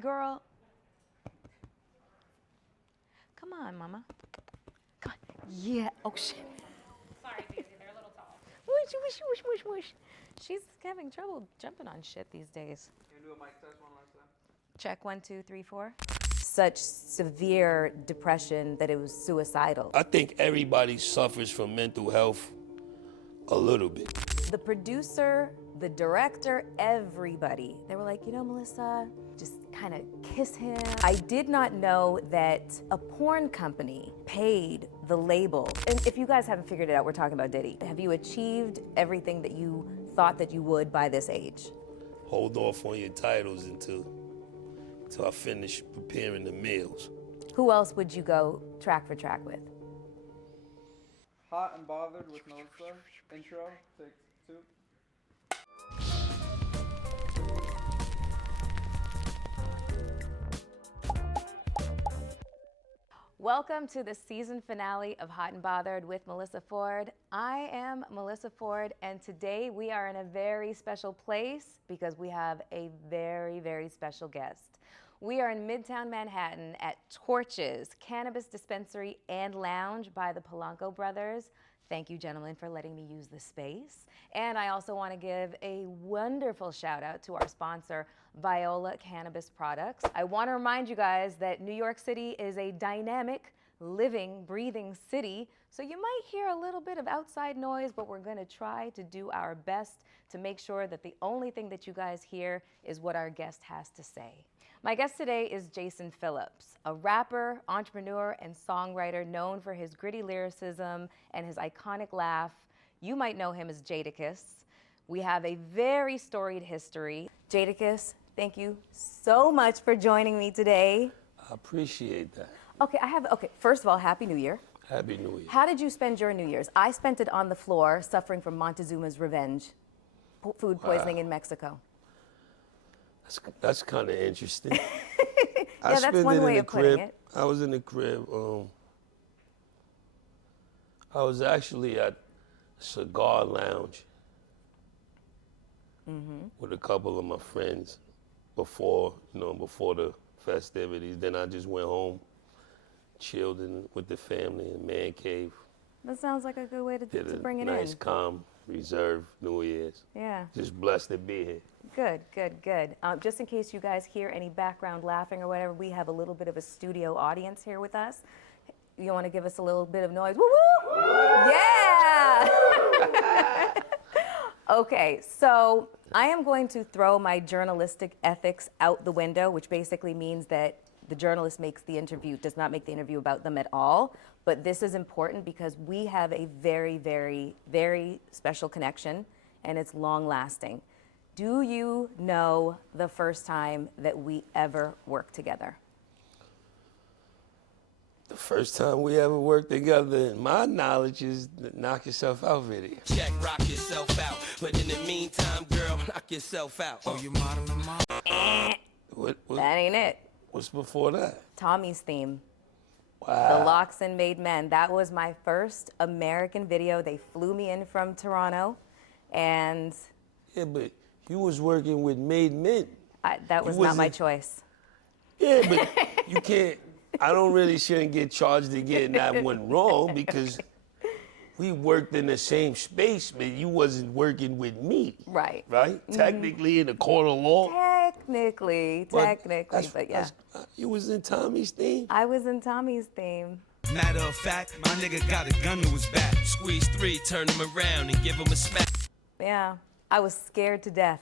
Girl. Come on, mama. Come on. Yeah. Oh, shit. Sorry, Daisy, they're a little tall. Whoosh, whoosh, whoosh, whoosh, whoosh. She's having trouble jumping on shit these days. Can you do a mic test one last time? Check 1, 2, 3, 4. Such severe depression that it was suicidal. I think everybody suffers from mental health a little bit. The producer, the director, everybody, they were like, you know, Melyssa, just kind of kiss him. I did not know that a porn company paid the label. And if you guys haven't figured it out, we're talking about Diddy. Have you achieved everything that you thought that you would by this age? Hold off on your titles until I finish preparing the meals. Who else would you go track for track with? Hot and Bothered with Melyssa. Intro, take 2. Welcome to the season finale of Hot and Bothered with Melyssa Ford. I am Melyssa Ford, and today we are in a very special place because we have a very, very special guest. We are in Midtown Manhattan at Torches Cannabis Dispensary and Lounge by the Polanco brothers. Thank you, gentlemen, for letting me use the space. And I also want to give a wonderful shout out to our sponsor, Viola Cannabis Products. I want to remind you guys that New York City is a dynamic, living, breathing city. So you might hear a little bit of outside noise, but we're going to try to do our best to make sure that the only thing that you guys hear is what our guest has to say. My guest today is Jason Phillips, a rapper, entrepreneur, and songwriter known for his gritty lyricism and his iconic laugh. You might know him as Jadakiss. We have a very storied history. Jadakiss, thank you so much for joining me today. I appreciate that. Okay, first of all, Happy New Year. Happy New Year. How did you spend your New Year's? I spent it on the floor, suffering from Montezuma's revenge, food poisoning in Mexico. That's kind of interesting. Yeah, that's one way of putting it. I was in the crib. I was actually at Cigar Lounge with a couple of my friends before the festivities. Then I just went home, chilled with the family in man cave. That sounds like a good way to bring it in. Nice, calm, reserved New Year's. Yeah. Just blessed to be here. Good. Just in case you guys hear any background laughing or whatever, we have a little bit of a studio audience here with us. You want to give us a little bit of noise? Woo woo! Yeah! Okay, so I am going to throw my journalistic ethics out the window, which basically means that the journalist does not make the interview about them at all. But this is important because we have a very, very, very special connection, and it's long lasting. Do you know the first time that we ever worked together? The first time we ever worked together, in my knowledge, is the Knock Yourself Out video. Check, rock yourself out. But in the meantime, girl, knock yourself out. Oh, you model the model? That ain't it. What's before that? Tommy's theme. Wow. The Locks and Made Men. That was my first American video. They flew me in from Toronto, and Yeah, but you was working with Made Men. that was not my choice. Yeah, but you can't. Shouldn't get charged to getting that one wrong because we worked in the same space, but you wasn't working with me. Right. Right? Technically, in the court of law. Technically, but yeah. You was in Tommy's theme? I was in Tommy's theme. Matter of fact, my nigga got a gun to his back. Squeeze 3, turn him around and give him a smack. Yeah, I was scared to death.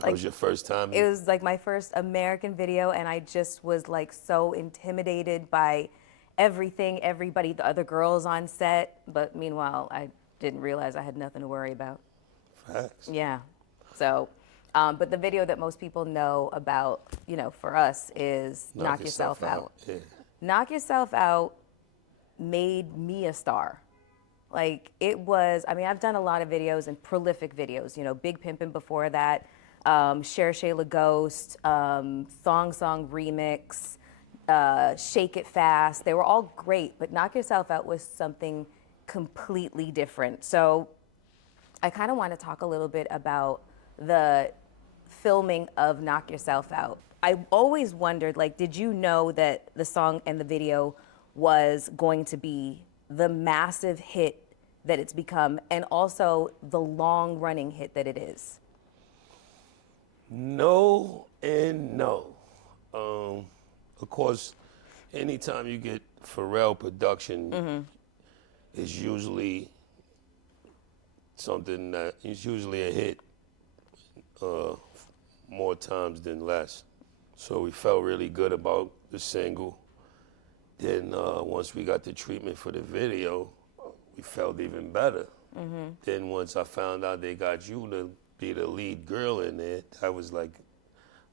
That was your first time? It was like my first American video, and I just was like so intimidated by everything, everybody, the other girls on set. But meanwhile, I didn't realize I had nothing to worry about. Facts. Yeah. So, but the video that most people know about, for us is Knock Yourself Out. Yeah. Knock Yourself Out made me a star. Like, it was, I've done a lot of videos and prolific videos, Big Pimpin' before that, Cher Shayla Ghost, Thong Song Remix, Shake It Fast. They were all great, but Knock Yourself Out was something completely different. So I kind of want to talk a little bit about the filming of Knock Yourself Out. I always wondered, like, did you know that the song and the video was going to be the massive hit that it's become, and also the long-running hit that it is? No and no. Of course, anytime you get Pharrell production, it's usually something that is usually a hit more times than less. So we felt really good about the single. Then once we got the treatment for the video, we felt even better. Then once I found out they got you to be the lead girl in there, that was like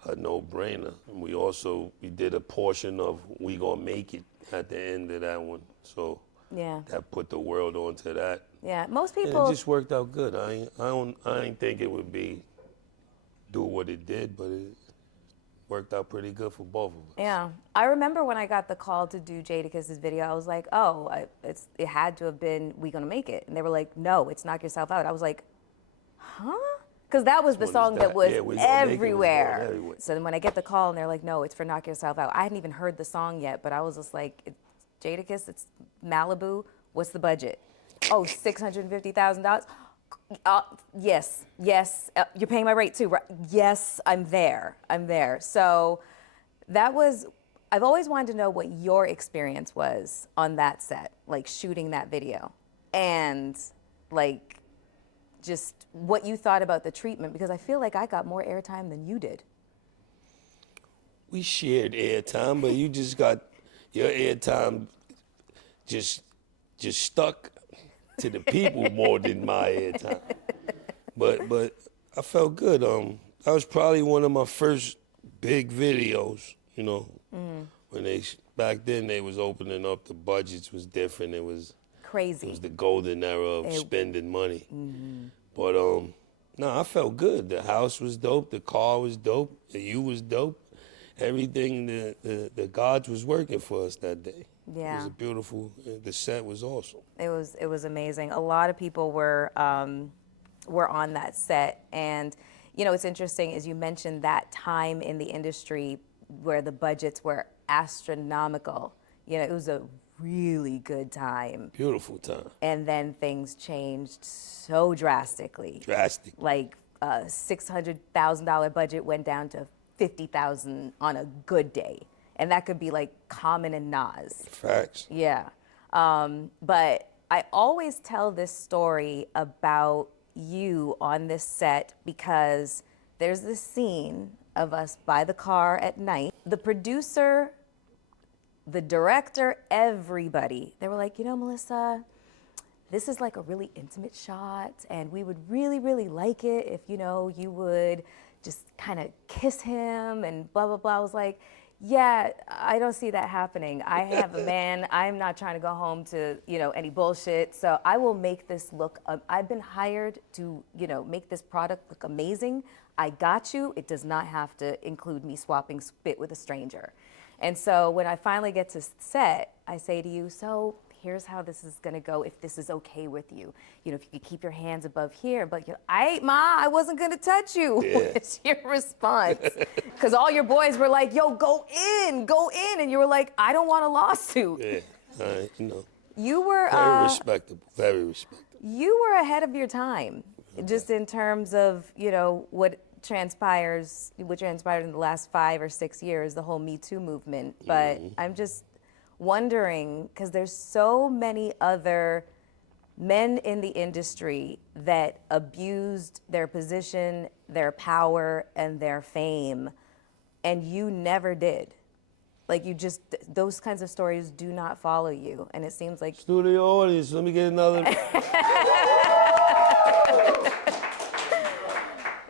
a no-brainer. And we did a portion of We Gonna Make It at the end of that one. So Yeah. that put the world onto that. Yeah. Most And people. it just worked out good. I ain't think it would do what it did, but it worked out pretty good for both of us. Yeah, I remember when I got the call to do Jadakiss's video, I was like, oh, it had to have been We Gonna Make It. And they were like, no, it's Knock Yourself Out. I was like, huh? Because that was the What is song that that? was Yeah, We Gonna Make It was going everywhere. everywhere. So then when I get the call and they're like, no, it's for Knock Yourself Out. I hadn't even heard the song yet, but I was just like, it's Jadakiss, it's Malibu, what's the budget? Oh, $650,000? Yes, you're paying my rate too, right? Yes, I'm there. So that was, I've always wanted to know what your experience was on that set, like shooting that video, and like just what you thought about the treatment, because I feel like I got more airtime than you did. We shared airtime, but you just got your airtime just stuck to the people more than my airtime. But I felt good. That was probably one of my first big videos, you know. When back then they was opening up, the budgets was different. It was Crazy. It was the golden era of spending money. But no, I felt good. The house was dope. The car was dope. The you was dope. Everything the gods was working for us that day. Yeah. It was a beautiful. The set was awesome. It was amazing. A lot of people were on that set, and you know, it's interesting as you mentioned that time in the industry where the budgets were astronomical. You know, it was a really good time. Beautiful time. And then things changed so drastically. Drastic. Like a $600,000 budget went down to $50,000 on a good day, and that could be like Common and Nas. Facts. Yeah. But I always tell this story about you on this set because there's this scene of us by the car at night. The producer, the director, everybody, they were like, you know, Melyssa, this is like a really intimate shot, and we would really, really like it if, you know, you would just kind of kiss him and blah, blah, blah. I was like, yeah, I don't see that happening. I have a man. I'm not trying to go home to, you know, any bullshit. So I will make this look, I've been hired to, you know, make this product look amazing. I got you. It does not have to include me swapping spit with a stranger. And so when I finally get to set, I say to you, so here's how this is gonna go if this is okay with you. You know, if you could keep your hands above here, but you're, I wasn't gonna touch you. Yeah. What's your response? Because all your boys were like, yo, go in. And you were like, I don't want a lawsuit. Yeah, you know. You were Very respectable, very respectable. you were ahead of your time, just in terms of, you know, what transpired in the last 5 or 6 years, the whole Me Too movement. But I'm just wondering, because there's so many other men in the industry that abused their position, their power, and their fame, and you never did. Like, you just, those kinds of stories do not follow you. And it seems like Studio audience, let me get another.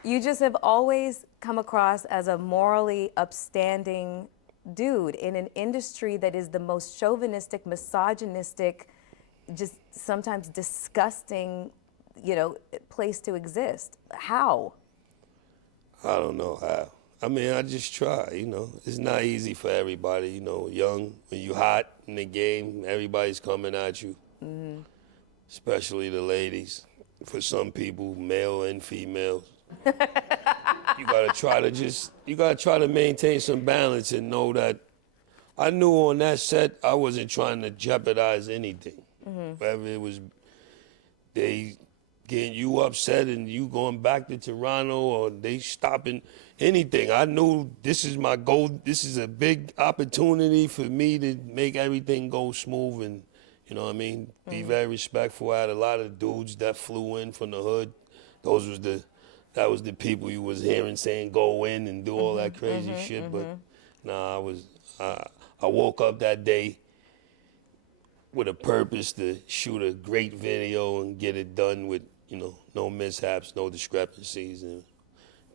you just have always come across as a morally upstanding dude in an industry that is the most chauvinistic, misogynistic, just sometimes disgusting, you know, place to exist. How? I don't know how. I mean, I just try, you know. It's not easy for everybody, you know. Young, when you hot in the game, everybody's coming at you, especially the ladies. For some people, male and females. you gotta try to maintain some balance and know that I knew on that set I wasn't trying to jeopardize anything. Whether it was they getting you upset and you going back to Toronto or they stopping anything. I knew this is my goal. This is a big opportunity for me to make everything go smooth and, you know what I mean, be very respectful. I had a lot of dudes that flew in from the hood. That was the people you was hearing saying go in and do all that crazy shit. But nah, I woke up that day with a purpose to shoot a great video and get it done with, you know, no mishaps, no discrepancies. And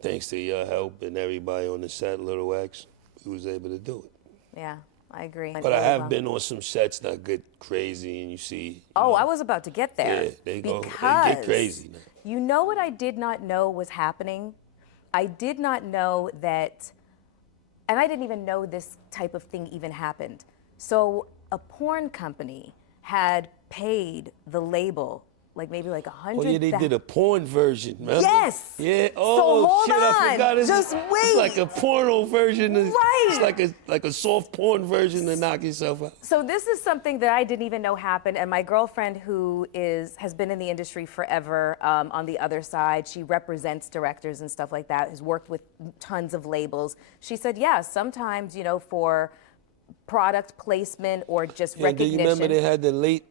thanks to your help and everybody on the set, Little X, we was able to do it. Yeah, I agree. But I have been on some sets that get crazy and you see. Oh, I was about to get there. Yeah, they get crazy now. You know what I did not know was happening? I did not know that, and I didn't even know this type of thing even happened. So a porn company had paid the label maybe like 100. Oh yeah, they did a porn version, remember? Yes. Yeah. So Oh hold shit, on. I forgot. Just wait. It's like a porno version. Right. It's like a soft porn version to knock yourself out. So this is something that I didn't even know happened, and my girlfriend, who has been in the industry forever, on the other side, she represents directors and stuff like that, has worked with tons of labels. She said, yeah, sometimes, you know, for product placement or just recognition. Do you remember they had the late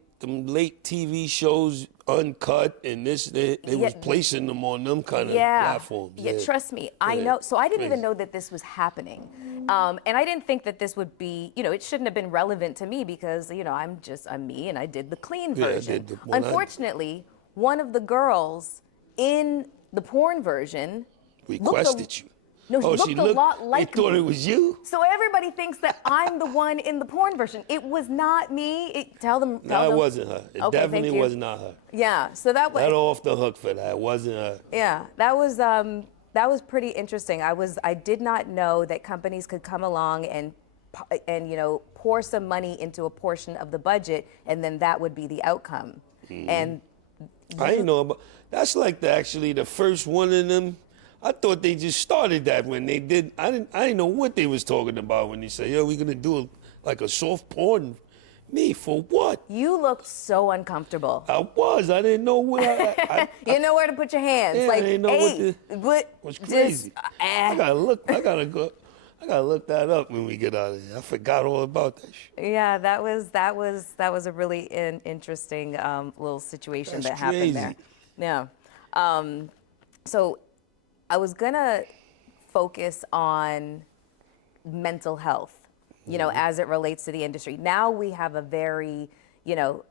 TV shows uncut, and they was placing them on them kind of platforms. Yeah, trust me, I know. So I didn't even know that this was happening. And I didn't think that this would be, you know, it shouldn't have been relevant to me because, you know, I'm me and I did the clean version. Unfortunately, one of the girls in the porn version requested you. No, she looked a lot like They thought me. it was you? So everybody thinks that I'm the one in the porn version. It was not me. Tell them. No, it wasn't her. It Okay, definitely thank you. was not her. Yeah, so that was. Let off the hook for that. It wasn't her. Yeah, that was pretty interesting. I did not know that companies could come along and you know, pour some money into a portion of the budget, and then that would be the outcome. And I didn't know about. That's like actually the first one of them. I thought they just started that when they did. I didn't know what they was talking about when they said, "Yo, we're gonna do like a soft porn." Me for what? You looked so uncomfortable. I was. I didn't know where. You didn't know where to put your hands. Yeah, like, I didn't know what was crazy. Just, I gotta look. I gotta look that up when we get out of here. I forgot all about that shit. Yeah, that was a really interesting little situation that happened there. Yeah. So I was gonna focus on mental health, you know, as it relates to the industry. Now we have a very, you know,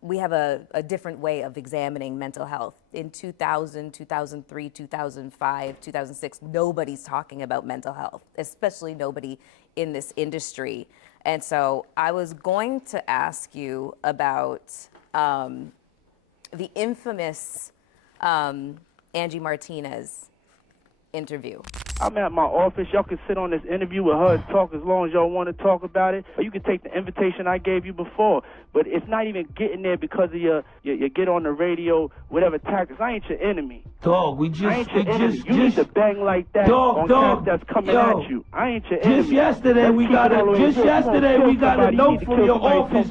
we have a different way of examining mental health. In 2000, 2003, 2005, 2006, nobody's talking about mental health, especially nobody in this industry. And so I was going to ask you about the infamous Angie Martinez interview. I'm at my office. Y'all can sit on this interview with her and talk as long as y'all want to talk about it. Or you can take the invitation I gave you before. But it's not even getting there because of your get on the radio, whatever tactics. I ain't your enemy. Dog, we I just, ain't your enemy. You need to bang like that on cats that's coming at you. I ain't your enemy. Just yesterday we got a note from your office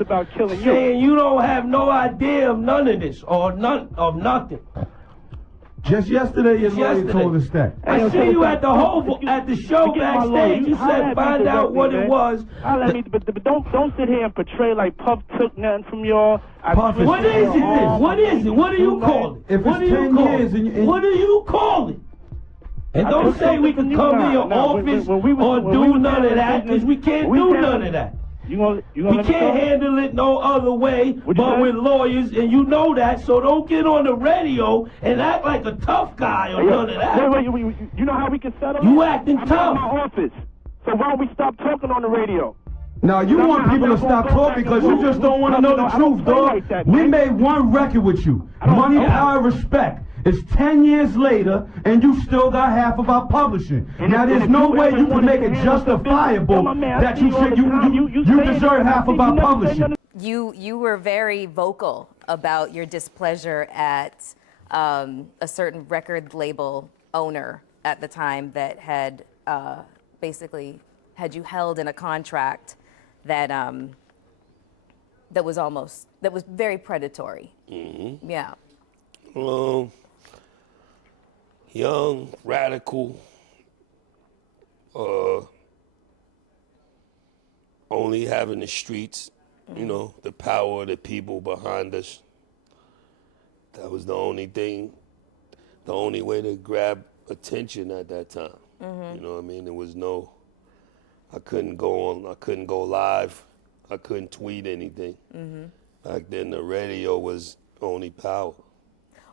saying you don't have no idea of none of this or none of nothing. Just yesterday, your lawyer told us that. I see you at the show backstage. You said find out what it was. But don't sit here and portray like Puff took nothing from y'all. What is it? What is it? What do you call it? If it's 10 years and what do you call it? And don't say we can come in your office or do none of that, because we can't do none of that. We can't handle it no other way but with lawyers, and you know that, so don't get on the radio and act like a tough guy or none of that. Wait, you know how we can settle? You acting tough. I'm in my office, so why don't we stop talking on the radio? Now, you want people to stop talking because you just don't want to know the truth, dog. We made one record with you, Money, Power, Respect. It's 10 years later, and you still got half of our publishing. Now, there's no way you can make it justifiable that you deserve half of our publishing. You were very vocal about your displeasure at a certain record label owner at the time that had basically had you held in a contract that that was very predatory. Mm-hmm. Yeah. Young, radical, only having the streets, you know, the power of the people behind us. That was the only thing, the only way to grab attention at that time. You know what I mean? There was no, I couldn't go live, I couldn't tweet anything. Back then the radio was only power.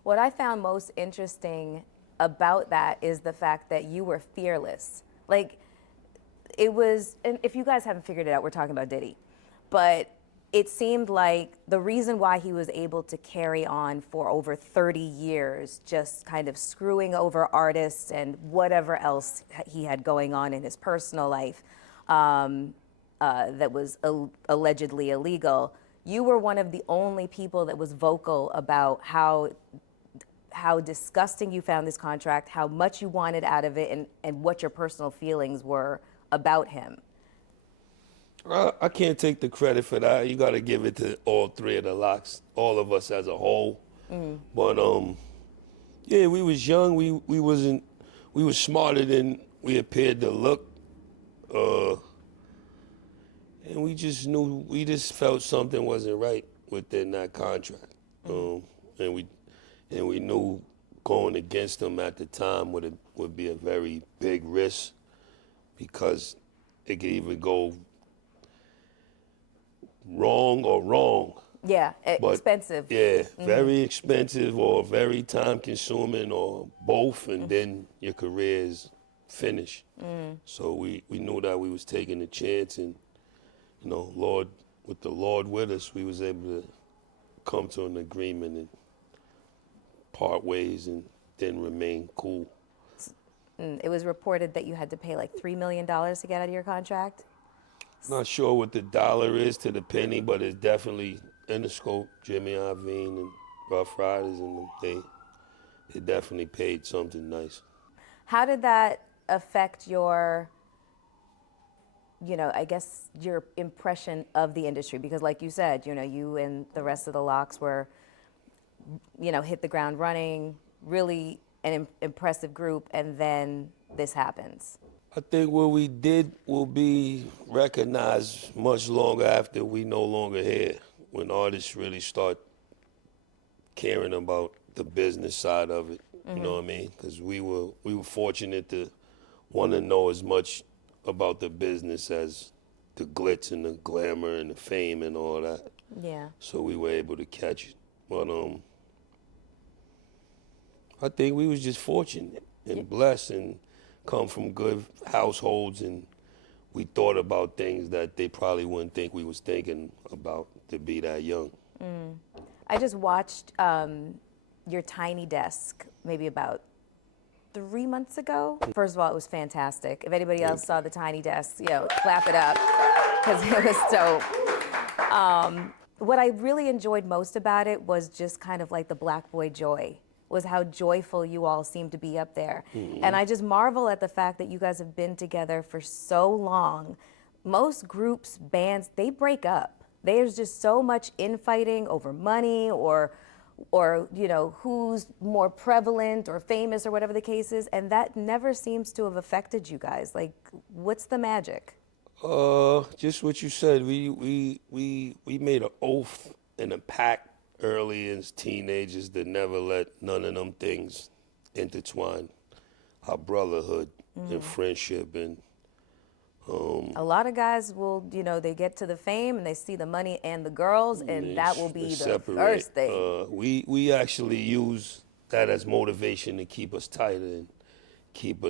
What I found most interesting about that is the fact that you were fearless. Like, it was, and if you guys haven't figured it out, we're talking about Diddy. But it seemed like the reason why he was able to carry on for over 30 years, just kind of screwing over artists and whatever else he had going on in his personal life that was allegedly illegal, you were one of the only people that was vocal about how disgusting you found this contract, how much you wanted out of it, and what your personal feelings were about him. I can't take the credit for that. You got to give it to all three of the locks, all of us as a whole. But yeah, we was young. We was smarter than we appeared to look, and we just felt something wasn't right within that contract, and we knew going against them at the time would be a very big risk, because it could even go wrong or wrong. Yeah, expensive. Yeah, very expensive or very time consuming or both, and then your career is finished. So we knew that we was taking a chance, and you know, with the Lord with us, we was able to come to an agreement and part ways and then remain cool. It was reported that you had to pay like $3 million to get out of your contract. Not sure what the dollar is to the penny, but it's definitely in the scope. Jimmy Iovine and Rough Riders, and they definitely paid something nice. How did that affect your, you know, I guess your impression of the industry? Because like you said, you know, you and the rest of the locks were, you know, hit the ground running, really an impressive group, and then this happens. I think what we did will be recognized much longer after we no longer here, when artists really start caring about the business side of it. You know what I mean? Because we were fortunate to want to know as much about the business as the glitz and the glamour and the fame and all that. Yeah. So we were able to catch it. But I think we was just fortunate and blessed and come from good households, and we thought about things that they probably wouldn't think we was thinking about to be that young. I just watched your Tiny Desk maybe about 3 months ago. First of all, it was fantastic. If anybody else saw the Tiny Desk, you know, clap it up, because it was dope. What I really enjoyed most about it was just kind of like the black boy joy, was how joyful you all seem to be up there. And I just marvel at the fact that you guys have been together for so long. Most groups, bands, they break up. There's just so much infighting over money or you know, who's more prevalent or famous or whatever the case is, and that never seems to have affected you guys. Like, what's the magic? Just what you said. We made an oath and a pact early as teenagers to never let none of them things intertwine our brotherhood and friendship. And a lot of guys will, you know, they get to the fame and they see the money and the girls, and that will be the first thing. We actually use that as motivation to keep us tighter and keep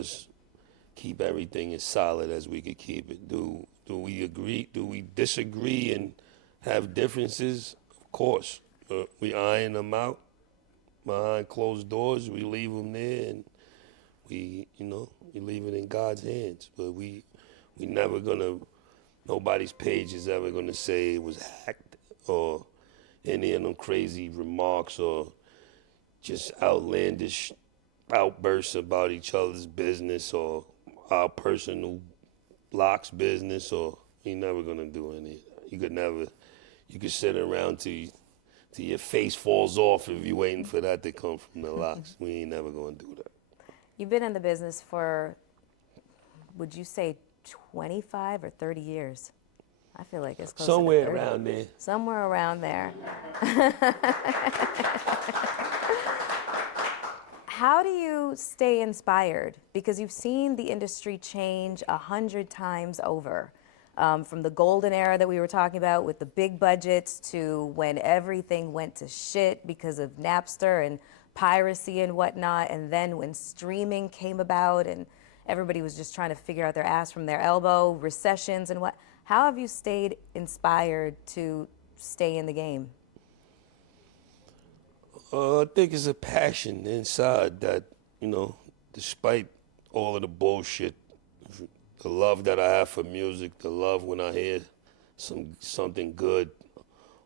everything as solid as we could keep it. Do we agree? Do we disagree and have differences? Of course. We iron them out behind closed doors. We leave them there, and we leave it in God's hands. But we never gonna, nobody's page is ever gonna say it was hacked or any of them crazy remarks or just outlandish outbursts about each other's business or our personal locks business, or you never gonna do any. You could sit around till your face falls off if you're waiting for that to come from the locks. We ain't never gonna do that. You've been in the business for, would you say 25 or 30 years? I feel like it's close Somewhere to 30. around there. Somewhere around there. How do you stay inspired? Because you've seen the industry change 100 times over. From the golden era that we were talking about with the big budgets to when everything went to shit because of Napster and piracy and whatnot, and then when streaming came about and everybody was just trying to figure out their ass from their elbow, recessions and what. How have you stayed inspired to stay in the game? I think it's a passion inside that, despite all of the bullshit, the love that I have for music, the love when I hear something good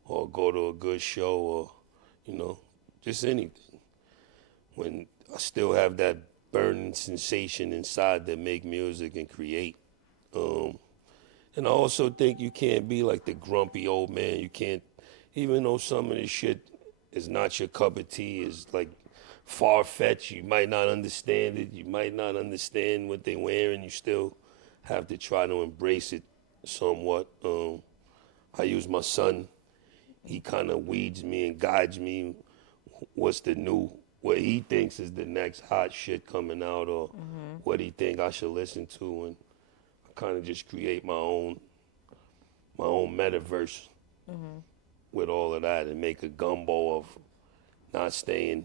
or go to a good show or, just anything. When I still have that burning sensation inside that make music and create. And I also think you can't be like the grumpy old man. You can't, even though some of this shit is not your cup of tea, is like far-fetched, you might not understand it, you might not understand what they're wearing, you still have to try to embrace it somewhat. I use my son, he kind of weeds me and guides me what he thinks is the next hot shit coming out, or what he think I should listen to, and I kind of just create my own metaverse with all of that and make a gumbo of not staying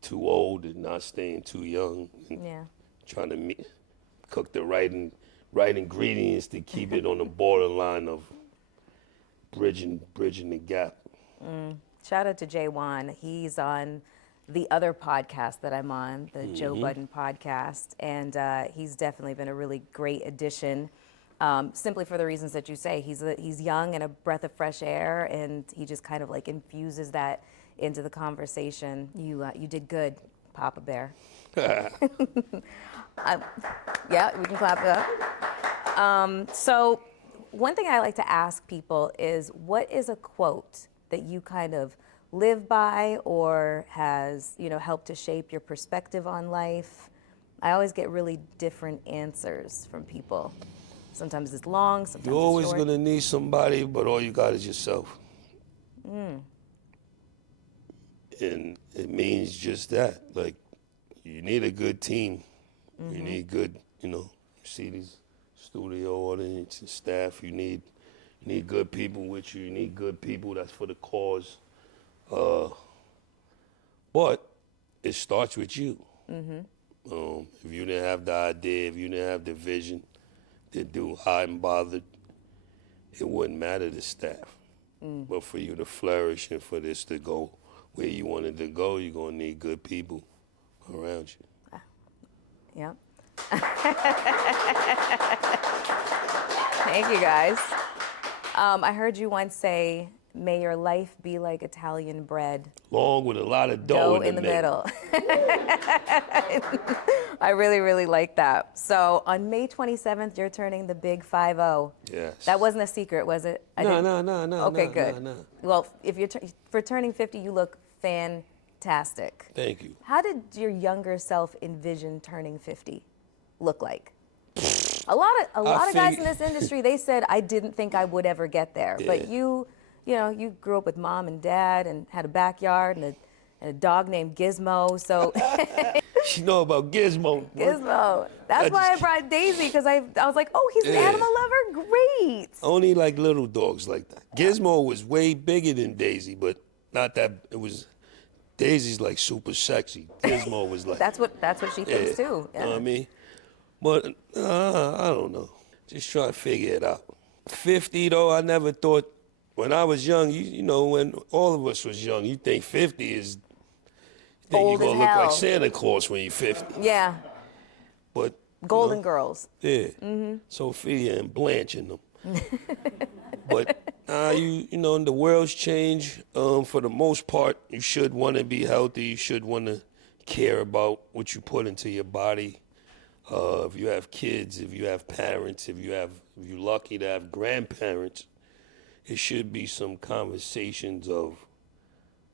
too old and not staying too young, and trying to cook the right ingredients to keep it on the borderline of bridging the gap. Shout out to Jay Wan. He's on the other podcast that I'm on, the Joe Budden podcast, and he's definitely been a really great addition. Simply for the reasons that you say, he's young and a breath of fresh air, and he just kind of like infuses that into the conversation. You did good, Papa Bear. Yeah, we can clap it up. So one thing I like to ask people is, what is a quote that you kind of live by or has, helped to shape your perspective on life? I always get really different answers from people. Sometimes it's long, sometimes You're always it's short. gonna need somebody, but all you got is yourself. And it means just that. Like, you need a good team. You need good, you see these studio audience and staff. You need good people with you. You need good people that's for the cause. But it starts with you. If you didn't have the idea, if you didn't have the vision to do Hot and Bothered, it wouldn't matter to staff. But for you to flourish and for this to go where you wanted to go, you're gonna need good people around you. Yep. Thank you, guys. I heard you once say, may your life be like Italian bread. Long with a lot of dough in the middle. I really, really like that. So on May 27th, you're turning the big 5-0. Yes. That wasn't a secret, was it? No. Okay, good. Well, if you're for turning 50, you look fantastic. Thank you. How did your younger self envision turning 50 look like? A lot of guys in this industry, they said, I didn't think I would ever get there. Yeah. But you grew up with mom and dad and had a backyard and a dog named Gizmo. So She know about Gizmo. Gizmo. That's why I brought Daisy, because I was like, oh, he's an animal lover? Great. Only like little dogs like that. Gizmo was way bigger than Daisy, but not that. It was Daisy's like super sexy. Gizmo was like. That's what she thinks too. You know what I mean? But I don't know. Just trying to figure it out. 50 though, I never thought. When I was young, when all of us was young, you think 50 is. You think Old you're as gonna look hell. like Santa Claus when you're 50. Yeah. But Golden Girls. Yeah. Sophia and Blanche in them. But the world's changed. For the most part, you should want to be healthy. You should want to care about what you put into your body. If you have kids, if you have parents, if you're lucky to have grandparents, it should be some conversations of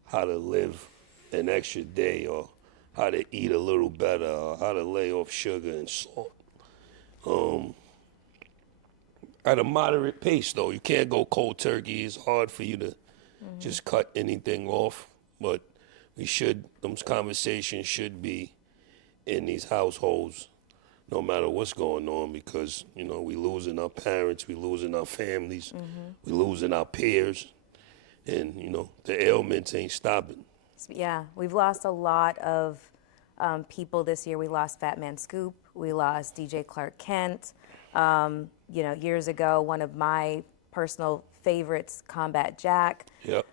how to live an extra day, or how to eat a little better, or how to lay off sugar and salt. At a moderate pace, though. You can't go cold turkey. It's hard for you to just cut anything off. But those conversations should be in these households, no matter what's going on, because, we losing our parents, we losing our families, we losing our peers, and, the ailments ain't stopping. Yeah, we've lost a lot of people this year. We lost Fat Man Scoop. We lost DJ Clark Kent. Years ago, one of my personal favorites, Combat Jack. Yep.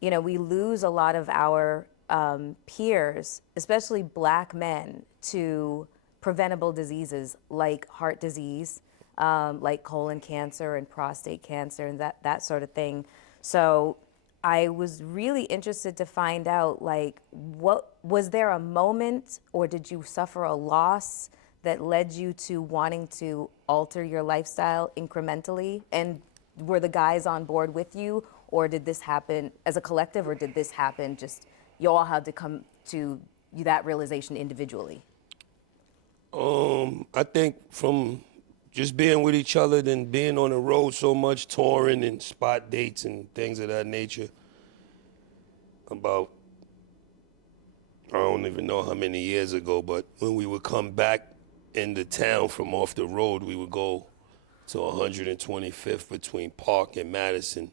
We lose a lot of our peers, especially black men, to preventable diseases like heart disease, like colon cancer and prostate cancer and that sort of thing. So I was really interested to find out, what was there a moment, or did you suffer a loss that led you to wanting to alter your lifestyle incrementally? And were the guys on board with you, or did this happen as a collective, or did this happen just you all had to come to that realization individually? I think from just being with each other, then being on the road so much, touring and spot dates and things of that nature, about, I don't even know how many years ago, but when we would come back into town from off the road, we would go to 125th between Park and Madison.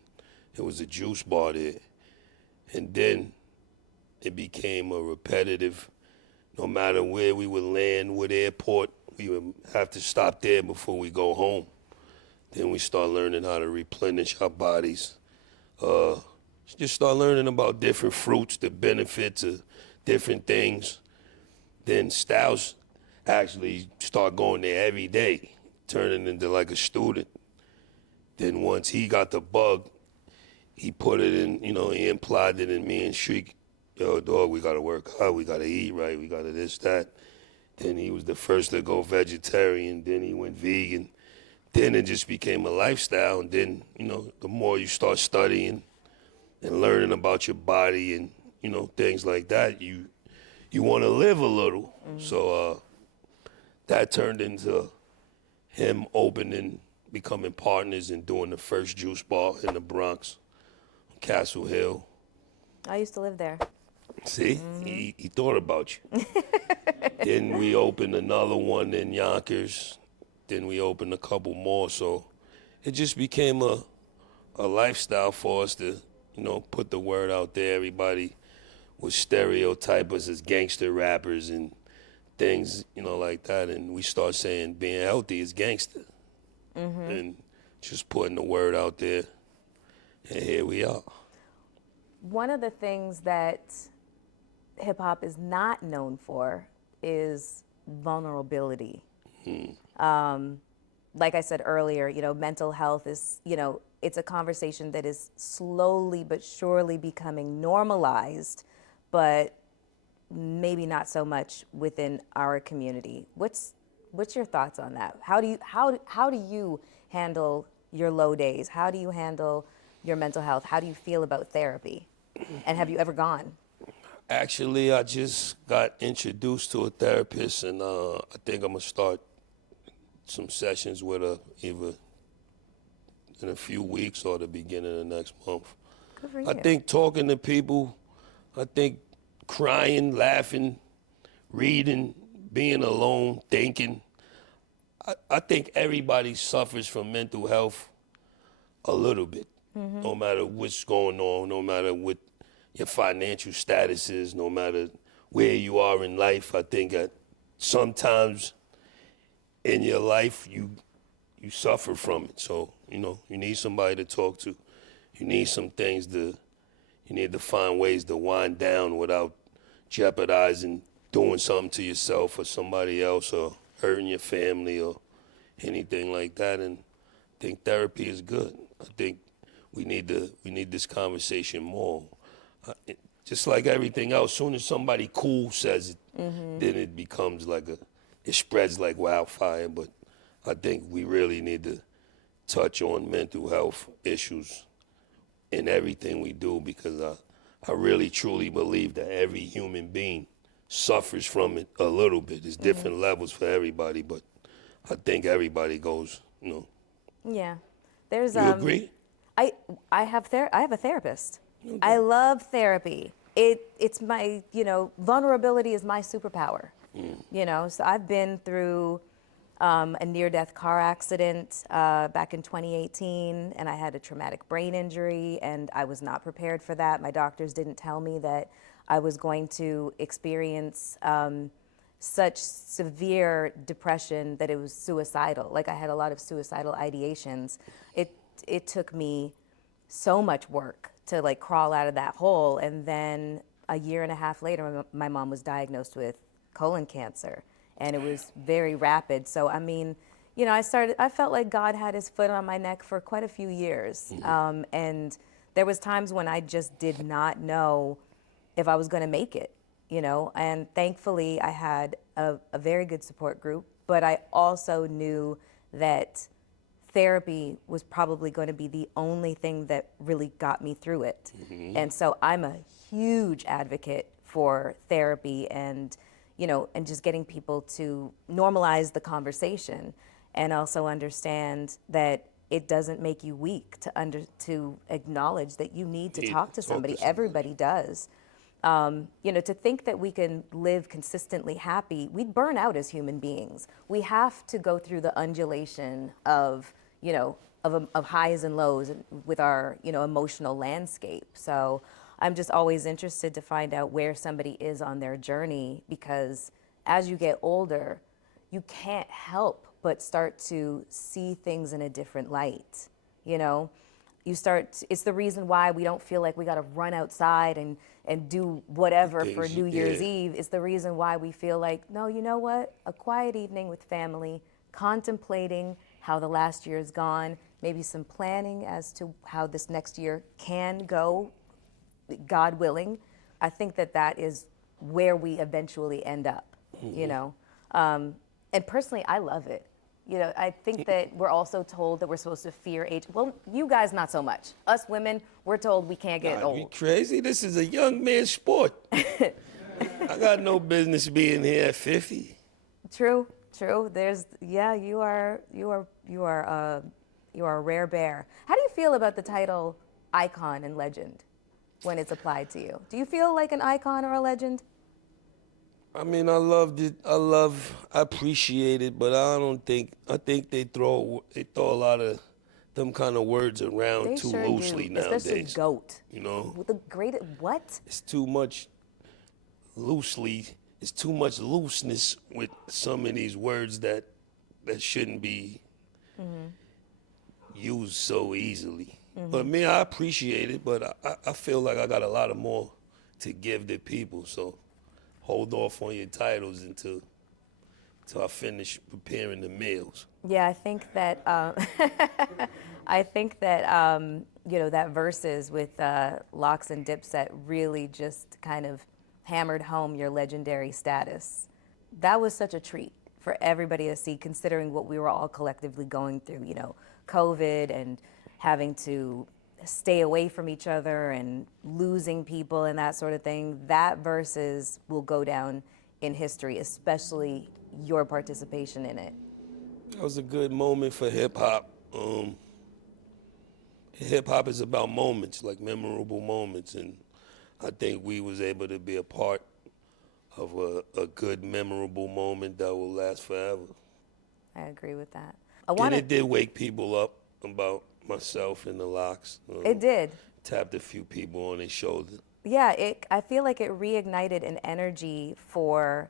It was a juice bar there. And then it became a repetitive, no matter where we would land, what airport, we would have to stop there before we go home. Then we start learning how to replenish our bodies. Just start learning about different fruits, the benefits of different things. Then Styles actually start going there every day, turning into like a student. Then once he got the bug, he put it in, he implied it in me and Shriek. Yo, dog, we gotta work hard, we gotta eat right, we gotta this, that. Then he was the first to go vegetarian, then he went vegan. Then it just became a lifestyle, and then, the more you start studying and learning about your body and, things like that, you wanna live a little. So that turned into him becoming partners and doing the first juice bar in the Bronx, Castle Hill. I used to live there. See, he thought about you. Then we opened another one in Yonkers. Then we opened a couple more. So it just became a lifestyle for us to, put the word out there. Everybody would stereotype us as gangster rappers and things, like that. And we start saying being healthy is gangster. And just putting the word out there. And here we are. One of the things that hip hop is not known for is vulnerability. Like I said earlier, mental health is, it's a conversation that is slowly but surely becoming normalized, but maybe not so much within our community. What's your thoughts on that? How do you handle your low days? How do you handle your mental health? How do you feel about therapy? And have you ever gone? Actually, I just got introduced to a therapist, and I think I'm gonna start some sessions with her either in a few weeks or the beginning of next month. Good for you. I think talking to people, I think crying, laughing, reading, being alone, thinking. I think everybody suffers from mental health a little bit, no matter what's going on, no matter what your financial status is, no matter where you are in life. I think that sometimes in your life you suffer from it. So, you need somebody to talk to. You need you need to find ways to wind down without jeopardizing doing something to yourself or somebody else or hurting your family or anything like that. And I think therapy is good. I think we need this conversation more. just like everything else, soon as somebody cool says it, then it becomes it spreads like wildfire. But I think we really need to touch on mental health issues in everything we do, because I really truly believe that every human being suffers from it a little bit. There's different levels for everybody, but I think everybody goes, Yeah. There's You agree? I have a therapist. I love therapy. It's my, vulnerability is my superpower. So I've been through a near-death car accident back in 2018, and I had a traumatic brain injury, and I was not prepared for that. My doctors didn't tell me that I was going to experience such severe depression that it was suicidal. Like, I had a lot of suicidal ideations. It took me so much work to crawl out of that hole, and then a year and a half later, my mom was diagnosed with colon cancer, and it was very rapid. So I mean, I felt like God had his foot on my neck for quite a few years, and there was times when I just did not know if I was going to make it, and thankfully I had a very good support group, but I also knew that therapy was probably going to be the only thing that really got me through it. And so I'm a huge advocate for therapy and just getting people to normalize the conversation, and also understand that it doesn't make you weak to acknowledge that you need to talk to somebody. Everybody does. To think that we can live consistently happy, we'd burn out as human beings. We have to go through the undulation of highs and lows with our, emotional landscape. So I'm just always interested to find out where somebody is on their journey, because as you get older, you can't help but start to see things in a different light. It's the reason why we don't feel like we got to run outside and do whatever for New Year's Eve. It's the reason why we feel like, no, you know what? A quiet evening with family, contemplating how the last year has gone, maybe some planning as to how this next year can go, God willing. I think that is where we eventually end up, and personally, I love it. I think that we're also told that we're supposed to fear age. Well, you guys, not so much. Us women, we're told we can't get old. You crazy? This is a young man's sport. I got no business being here at 50. True. You are a rare bear. How do you feel about the title icon and legend when it's applied to you? Do you feel like an icon or a legend? I mean, I loved it. I appreciate it, but I think they throw a lot of them kind of words around They too sure loosely do. nowadays. Especially goat. With the great what? It's too much loosely. It's too much looseness with some of these words that shouldn't be used so easily. But me, I appreciate it, but I feel like I got a lot of more to give the people. So hold off on your titles until I finish preparing the meals. Yeah, I think that that verses with Lox and Dipset really just kind of hammered home your legendary status. That was such a treat for everybody to see, considering what we were all collectively going through, COVID and having to stay away from each other and losing people and that sort of thing. That verses will go down in history, especially your participation in it. That was a good moment for hip hop. Hip hop is about moments, like memorable moments, and I think we was able to be a part of a good memorable moment that will last forever. I agree with that. And it did wake people up about myself and the Lox. It did. Tapped a few people on their shoulder. Yeah, I feel like it reignited an energy for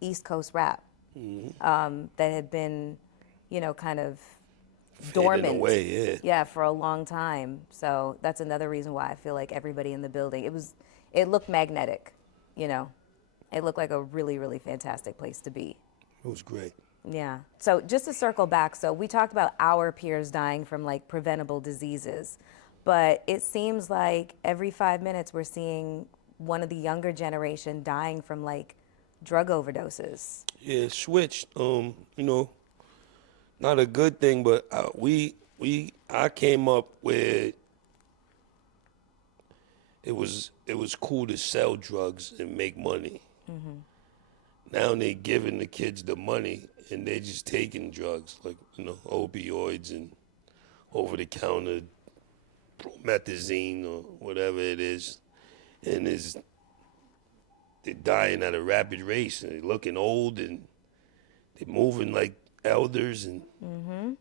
East Coast rap that had been, kind of dormant. Fading away, Yeah, for a long time. So that's another reason why I feel like everybody in the building, it looked magnetic, It looked like a really, really fantastic place to be. It was great. Yeah. So just to circle back, so we talked about our peers dying from preventable diseases, but it seems like every 5 minutes we're seeing one of the younger generation dying from like drug overdoses. Yeah, it switched. You know, not a good thing, but I came up with it was cool to sell drugs and make money. Now they giving the kids the money and they just taking drugs like, you know, opioids and over the counter promethazine or whatever it is, and they're dying at a rapid rate and they're looking old and they're moving like elders, and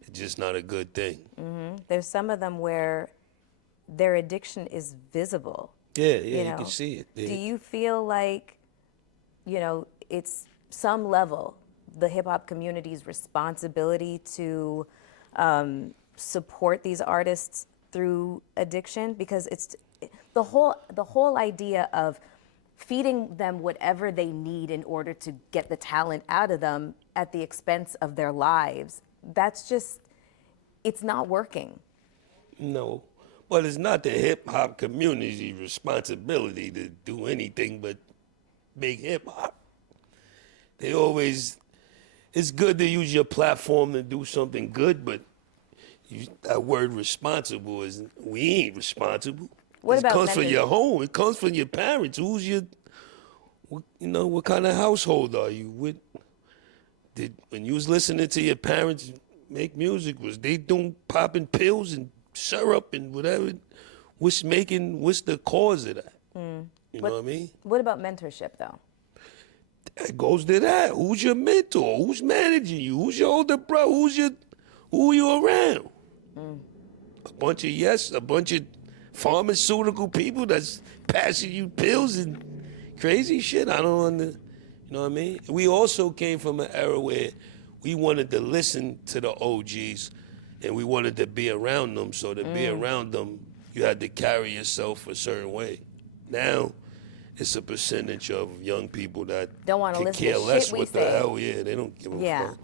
it's just not a good thing. There's some of them where their addiction is visible. Yeah, you you can see it. Do you feel like, you know, it's some level the hip hop community's responsibility to support these artists through addiction? Because it's the whole idea of feeding them whatever they need in order to get the talent out of them at the expense of their lives. That's just, it's not working. No, but it's not the hip hop community's responsibility to do anything but make hip hop. They always, it's good to use your platform to do something good, but that word responsible is, we ain't responsible. What it about comes from mental- your home. It comes from your parents. Who's your, you know, what kind of household are you? When you was listening to your parents make music, was they doing popping pills and syrup and whatever? What's the cause of that? You know what I mean? What about mentorship though? It goes to that. Who's your mentor? Who's managing you? Who's your older brother? Who are you around? A bunch of pharmaceutical people that's passing you pills and crazy shit. I don't you know what I mean? We also came from an era where we wanted to listen to the OGs and we wanted to be around them. So to be around them, you had to carry yourself a certain way. Now, it's a percentage of young people that Don't wanna could listen to care less shit we what the say. hell, yeah, they don't give a Yeah. fuck.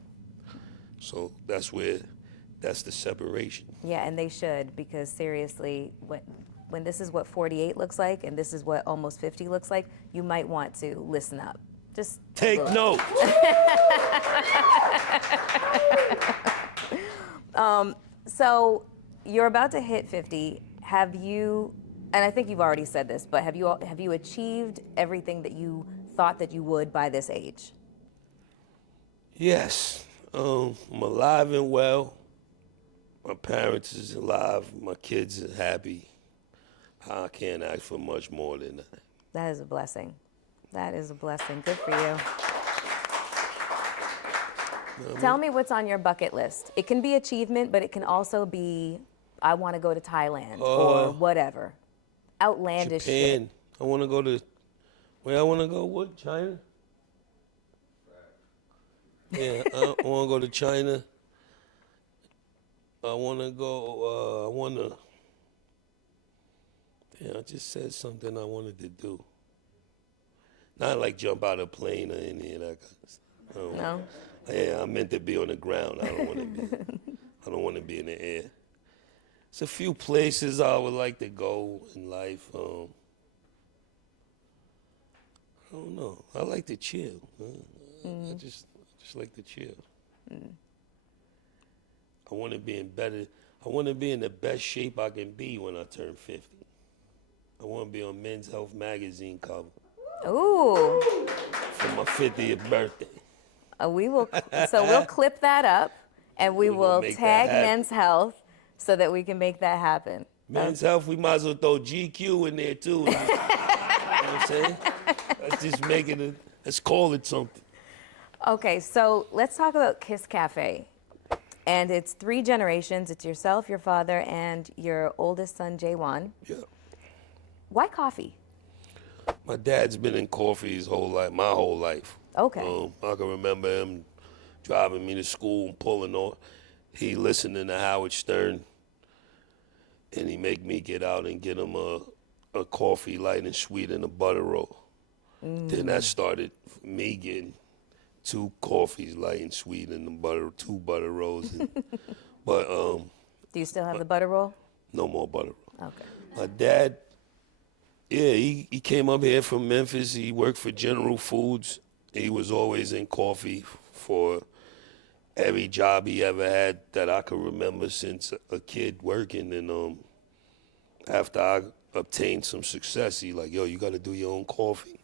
So that's the separation. Yeah, and they should, because seriously, when this is what 48 looks like and this is what almost 50 looks like, you might want to listen up. Just Take look. note. So you're about to hit 50. Have you, and I think you've already said this, but have you achieved everything that you thought that you would by this age? Yes, I'm alive and well. My parents is alive. My kids are happy. I can't ask for much more than that. That is a blessing. That is a blessing. Good for you. Tell me what's on your bucket list. It can be achievement, but it can also be, I want to go to Thailand or whatever. Outlandish shit. Japan. I want to go to, where I want to go? What, China? Yeah, I want to go to China. I want to go, I just said something I wanted to do. Not like jump out of a plane or any of that kind of stuff. No? Yeah, I meant to be on the ground. I don't want to be in the air. It's a few places I would like to go in life. I don't know. I like to chill. I just like to chill. I want to be in the best shape I can be when I turn 50. I want to be on Men's Health magazine cover Ooh. for my 50th birthday. We'll clip that up and we We're will gonna make that tag happen. Men's Health so that we can make that happen. Men's Health, we might as well throw GQ in there too. You know what I'm saying? Let's just make it, let's call it something. Okay, so let's talk about Kiss Cafe. And it's 3 generations. It's yourself, your father, and your oldest son, J1. Yeah. Why coffee? My dad's been in coffee his whole life, my whole life. Okay. I can remember him driving me to school and pulling on. He listening to Howard Stern, and he make me get out and get him a coffee light and sweet and a butter roll. Then that started me getting 2 coffees light and sweet and 2 butter rolls. But Do you still have the butter roll? no more butter roll. Okay. My dad, Yeah, he came up here from Memphis. He worked for General Foods. He was always in coffee for every job he ever had that I could remember since a kid working. And after I obtained some success, he like, yo, you got to do your own coffee.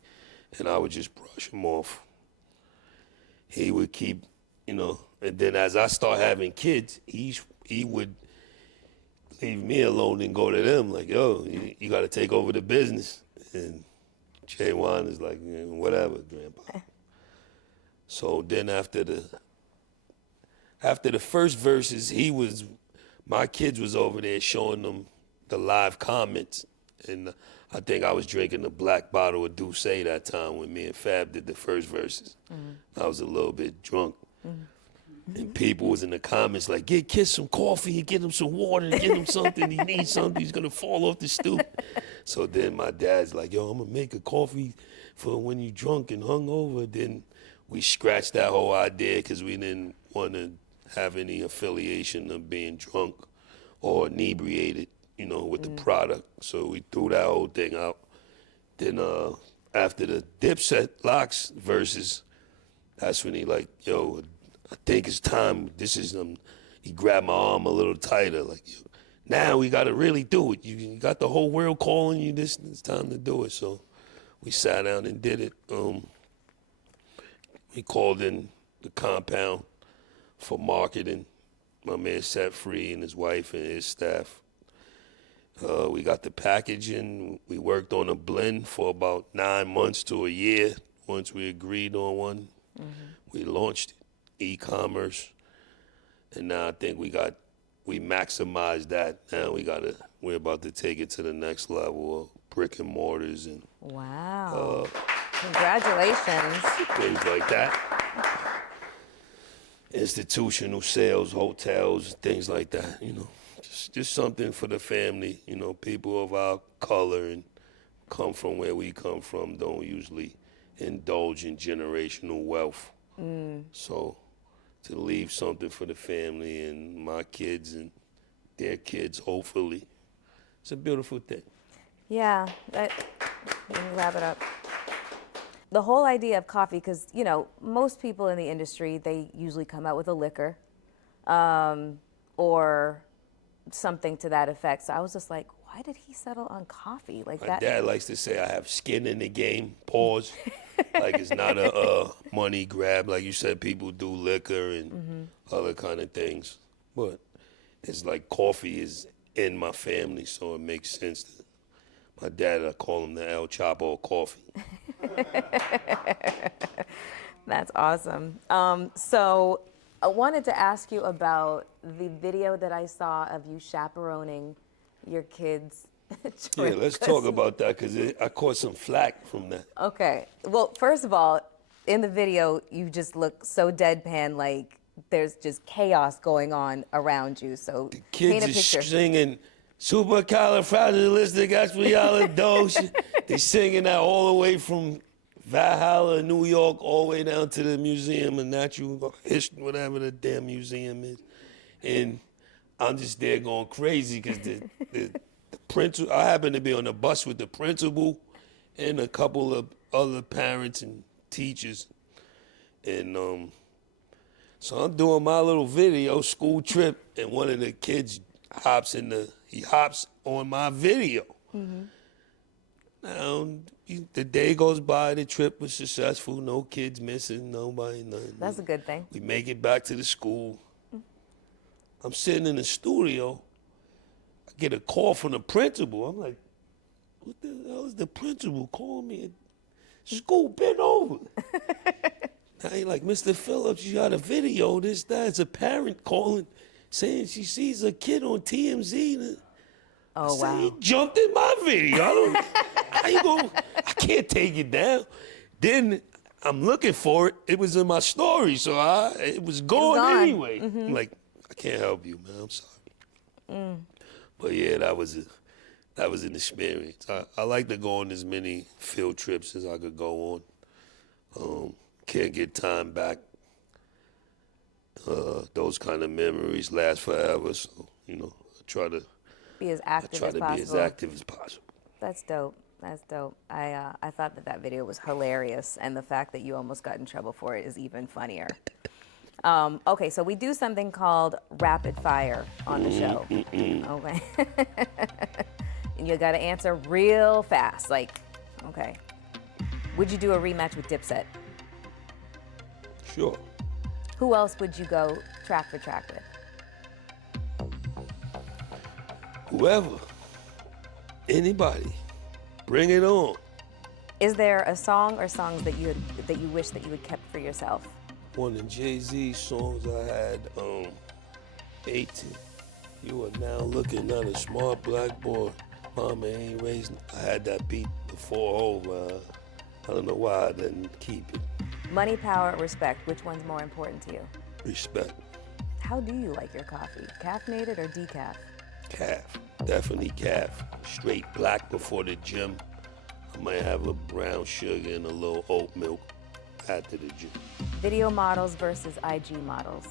And I would just brush him off. He would keep, and then as I start having kids, he would leave me alone and go to them like, yo, you got to take over the business. And Jay Wan is like, yeah, whatever, Grandpa. So then after the first verses, my kids was over there showing them the live comments. And I think I was drinking a black bottle of Douce that time when me and Fab did the first verses. I was a little bit drunk. And people was in the comments like, get Kiss some coffee, get him some water, get him something. He needs something. He's going to fall off the stoop. So then my dad's like, yo, I'm going to make a coffee for when you drunk and hungover. Then we scratched that whole idea because we didn't want to have any affiliation of being drunk or inebriated, with the product. So we threw that whole thing out. Then after the Dipset Locks verses, that's when he like, yo, I think it's time. This is he grabbed my arm a little tighter, like, yo, now we got to really do it. You got the whole world calling you. It's time to do it. So we sat down and did it. We called in the compound for marketing. My man Set Free and his wife and his staff. We got the packaging. We worked on a blend for about 9 months to a year. Once we agreed on one, we launched e-commerce, and now I think we maximized that. Now we're about to take it to the next level of brick and mortars and wow, congratulations. Things like that. Institutional sales, hotels, things like that. Just something for the family. People of our color and come from where we come from don't usually indulge in generational wealth. So to leave something for the family and my kids and their kids, hopefully, it's a beautiful thing. Yeah, let me wrap it up. The whole idea of coffee, because, most people in the industry, they usually come out with a liquor or something to that effect. So I was just like, why did he settle on coffee like that? My dad likes to say I have skin in the game, pause. Like it's not a money grab. Like you said, people do liquor and other kind of things. But it's like coffee is in my family, so it makes sense. My dad, I call him the El Chapo of coffee. That's awesome. So I wanted to ask you about the video that I saw of you chaperoning your kids. Yeah, let's talk about that because I caught some flack from that. Okay. Well, first of all, in the video, you just look so deadpan, like there's just chaos going on around you. So The paint a kids picture. are singing supercalifragilisticexpialidocious. They singing that all the way from Valhalla, New York, all the way down to the Museum of Natural History, whatever the damn museum is. And I'm just there going crazy because the principal, I happened to be on the bus with the principal and a couple of other parents and teachers. And so I'm doing my little video, school trip, and one of the kids hops on my video. Now, the day goes by, the trip was successful, no kids missing, nobody, nothing. That's a good thing. We make it back to the school. I'm sitting in the studio. I get a call from the principal. I'm like, what the hell is the principal calling me? School been over. Now he like, Mr. Phillips, you got a video, this, that. It's a parent calling, saying she sees a kid on TMZ. Oh, wow. He jumped in my video. How you going? I can't take it down. Then I'm looking for it. It was in my story, so it was gone anyway. I'm like, I can't help you, man. I'm sorry. But yeah, that was an experience. I like to go on as many field trips as I could go on. Can't get time back. Those kind of memories last forever. So I try to Be as active as possible. be as active as possible. That's dope. That's dope. I thought that video was hilarious, and the fact that you almost got in trouble for it is even funnier. Okay, so we do something called rapid fire on the show. Okay. And you got to answer real fast. Like, okay. Would you do a rematch with Dipset? Sure. Who else would you go track for track with? Whoever. Anybody. Bring it on. Is there a song or songs that you wish that you had kept for yourself? One of Jay-Z's songs I had, 18. You are now looking at a smart black boy. Mama ain't raising. I had that beat before over. I don't know why I didn't keep it. Money, power, respect. Which one's more important to you? Respect. How do you like your coffee? Caffeinated or decaf? Calf. Definitely calf. Straight black before the gym. I might have a brown sugar and a little oat milk after the gym. Video models versus IG models.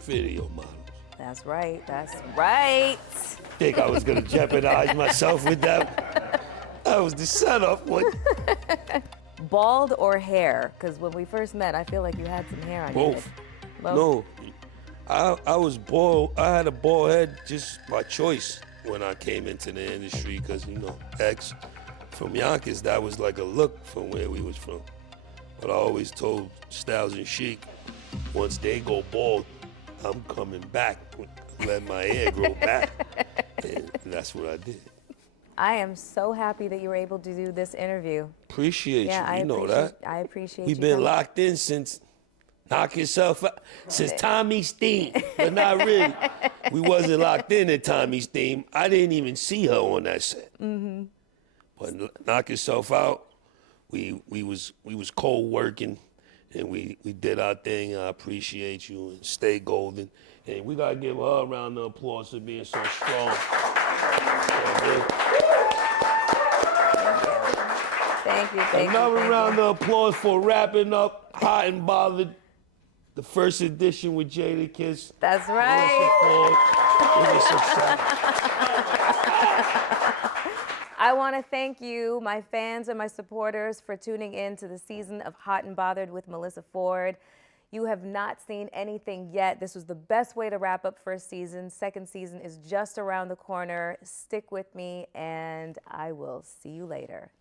Video models. That's right. That's right. Think I was gonna jeopardize myself with that? That was the setup. What? Bald or hair? Because when we first met, I feel like you had some hair on your head. Both. No, I was bald. I had a bald head just by choice when I came into the industry because, you know, X from Yonkers, that was like a look from where we was from. But I always told Styles and Chic, once they go bald, I'm coming back, let my hair grow back. And that's what I did. I am so happy that you were able to do this interview. Appreciate you, you know that. I appreciate We've you. been coming. locked in since Knock Yourself Out, since Tommy's theme, but not really. We wasn't locked in at Tommy's theme. I didn't even see her on that set. Mm-hmm. But Knock Yourself Out, we was co-working, and we did our thing. I appreciate you, and stay golden. And we gotta give her a round of applause for being so strong. Thank you. Another round of applause for wrapping up Hot and Bothered, the first edition with Jadakiss. That's right. I want to thank you, my fans and my supporters, for tuning in to the season of Hot and Bothered with Melyssa Ford. You have not seen anything yet. This was the best way to wrap up first season. Second season is just around the corner. Stick with me, and I will see you later.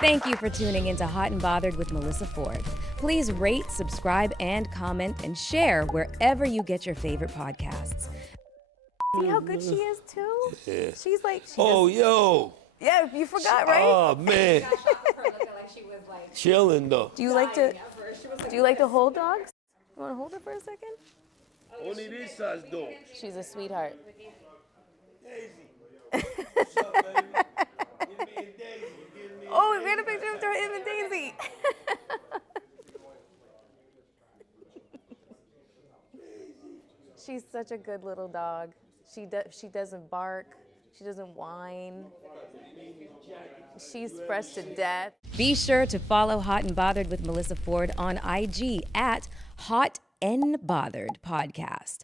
Thank you for tuning into Hot and Bothered with Melyssa Ford. Please rate, subscribe, and comment, and share wherever you get your favorite podcasts. See how good she is, too? Yeah. She's like... Yo. Yeah, you forgot, right? Oh, man. Chilling, though. Do you like to hold dogs? You want to hold her for a second? Only this size dog. She's a sweetheart. Daisy. What's up, baby? Give me a Daisy. Oh, we had a picture of him and Daisy. She's such a good little dog. She doesn't bark. She doesn't whine. She's fresh to death. Be sure to follow Hot and Bothered with Melyssa Ford on IG at Hot and Bothered Podcast.